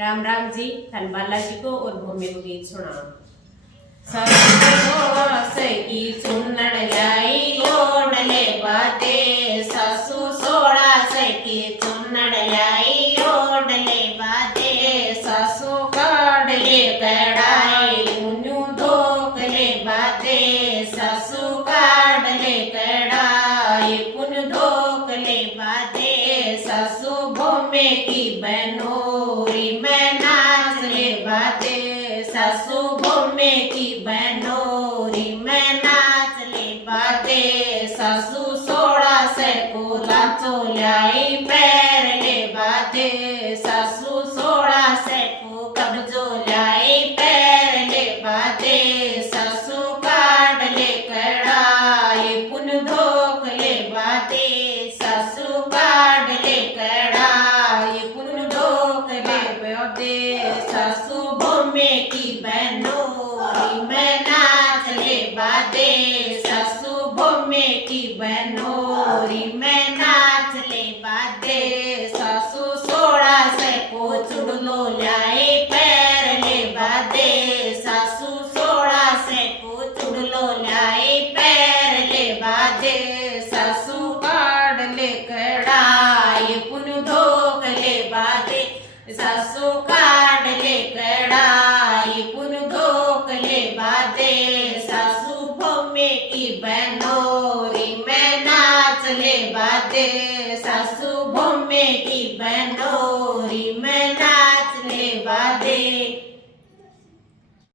राम राम जी। धन बालाजी को और भूमि को गीत सुना। सासु की चुन्नड़ लाई ओढ़ ले बाते, सासु सोड़ा से की चुन्नड़ लाई ओढ़ ले बाते, सासु काढ़ ले कढ़ाई उन्यू धोक ले बाते, सासु काढ़ ले कढ़ाई पुन धोक ले बाते, सासु भूमि की बनोरी में नाच ले बाते, सासु भूमि की बनोरी में नाच ले बाते, सासु सोड़ा से को लाचो लाई पैर ले बाते, सासु सोड़ा से को कब्जो लाई पैर ले बाते, सासु काढ़ ले कढ़ाई पुन धोक ले बाते, सासु काढ़ ले कढ़ाई पुन धोक ले बाते, सासु भूमि की बनोरी में नाच ले बाते, सासु भूमि की बनोरी में नाच ले बाते, सासु सोड़ा से को चुड़लो लाई पैर ले बाते, सासु सोड़ा से को चुड़लो लाई पैर ले बाते, सासु काढ़ ले कढ़ाई पुन धोक ले बाते, सासु काढ़ ले कढ़ाई पुन धोक ले बाते, सासु भूमि की बनोरी में नाच ले बाते, सासु भूमि की बनोरी में